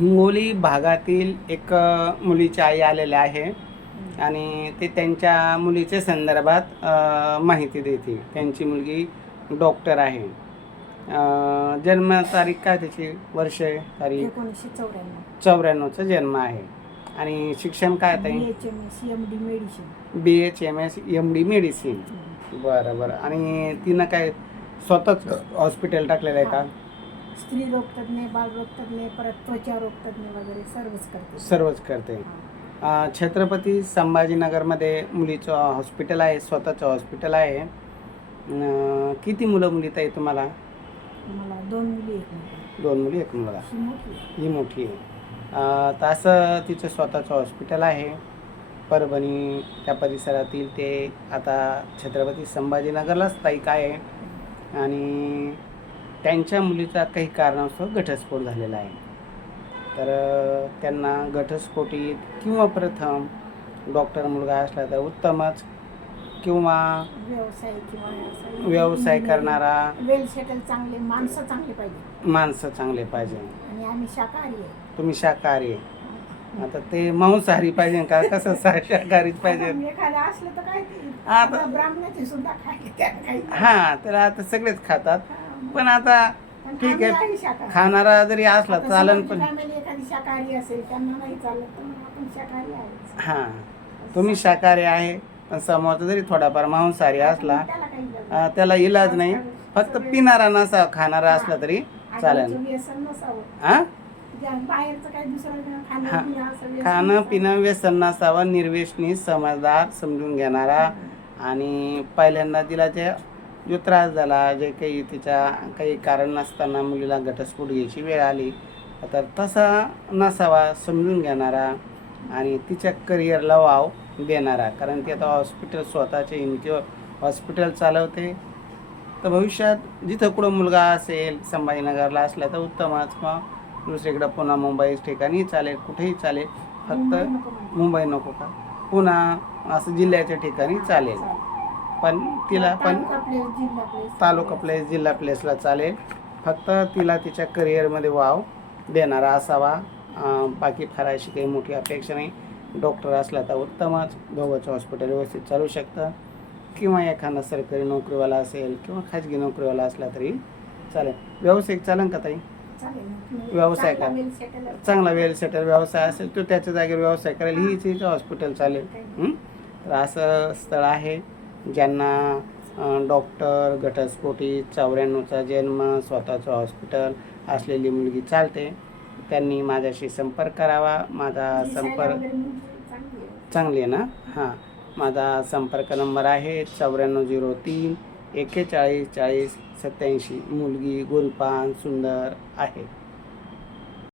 हिंगोली भागातील एक मुलीची आई आलेले आहे आणि ते त्यांच्या मुलीच्या संदर्भात माहिती देते. त्यांची मुलगी डॉक्टर आहे. जन्मतारीख काय त्याची, वर्ष तारीख 1994चा जन्म आहे. आणि शिक्षण काय आहे? BHMS MD medicine. बरं बरं. आणि तिनं काय स्वतःच हॉस्पिटल टाकलेलं आहे का? स्त्री रोग तज्ञ, बाल रोग तज्ञ, परत त्वचा रोग तज्ञ वगैरे सर्वच करते. छत्रपती संभाजीनगरमध्ये मुलीचं हॉस्पिटल आहे, स्वतःचं हॉस्पिटल आहे. किती मुलं मुली ताई तुम्हाला? मला 2 मुली, 2 मुली, 1 मुलगा. ही मोठी आहे. तर असं तिचं स्वतःचं हॉस्पिटल आहे परभणी त्या परिसरातील. ते आता छत्रपती संभाजीनगरला स्थायिक आहे आणि त्यांच्या मुलीचा काही कारणास्तव घटस्फोट झालेला आहे. तर त्यांना घटस्फोटीत किंवा प्रथम डॉक्टर मुलगा असला तर उत्तमच, किंवा व्यवसाय करणारा, वेल सेटल चांगले माणसं चांगले पाहिजे. आणि आम्ही शाकाहारी आहे. तुम्ही शाकाहारी आहे. आता ते मांसाहारी पाहिजे का कसं? शाकाहारीच पाहिजे. एखादं असलं तर काय, आता ब्राह्मणाची सुद्धा खायला. हां, तर आता सगळेच खातात. पण आता ठीक आहे, खाणारा जरी असला चालन. पण एखादी शाकाहारी असेल त्यांना नाही चालत, पण आपण शाकाहारी आहे. हां, तुम्ही शाकाहारी आहे, पण समोरचा जरी थोडाफार मांसाहारी असला त्याला इलाज नाही. फक्त पिणारा नसा, खाणारा असला तरी चालेल. हां, खाणं पिणं व्यसन नसावं, निर्व्यसनी, समजदार, समजून घेणारा. आणि पहिल्यांदा तिला जो त्रास झाला, जे काही तिच्या काही कारण नसताना मुलीला घटस्फोट घ्यायची वेळ आली, तर तसा नसावा, समजून घेणारा आणि तिच्या करिअरला वाव देणारा. कारण ती आता हॉस्पिटल स्वतःचे किंवा हॉस्पिटल चालवते. तर भविष्यात जिथं कुठं मुलगा असेल, संभाजीनगरला असला तर उत्तमच, किंवा दुसरीकडं पुन्हा मुंबई ठिकाणी चालेल, कुठेही चालेल. फक्त मुंबई नको का, पुन्हा असं जिल्ह्याच्या ठिकाणी चालेल. पण तिला पण तालुका प्लेस, जिल्हा प्लेसला चालेल. फक्त तिला तिच्या करिअरमध्ये वाव देणारा असावा. बाकी फार अशी काही मोठी अपेक्षा नाही. डॉक्टर असला तर उत्तमच, दोघंचं हॉस्पिटल व्यवस्थित चालू शकतं. किंवा एखादा सरकारी नोकरीवाला असेल किंवा खाजगी नोकरीवाला असला तरी चालेल. व्यावसायिक चालेल का ताई? व्यवसाय का चांगला वेल सेटल व्यवसाय असेल तर त्याच्या जागेवर व्यवसाय करेल, हीच हॉस्पिटल चालेल. तर असं स्थळ आहे. ज्यांना डॉक्टर, घटस्फोटी, 94चा जन्म, स्वतःचं हॉस्पिटल असलेली मुलगी चालते, त्यांनी माझ्याशी संपर्क करावा. माझा संपर्क चांगली आहे ना? हां, माझा संपर्क नंबर आहे 9403 41 40 87. मुलगी गोलपान सुंदर आहे.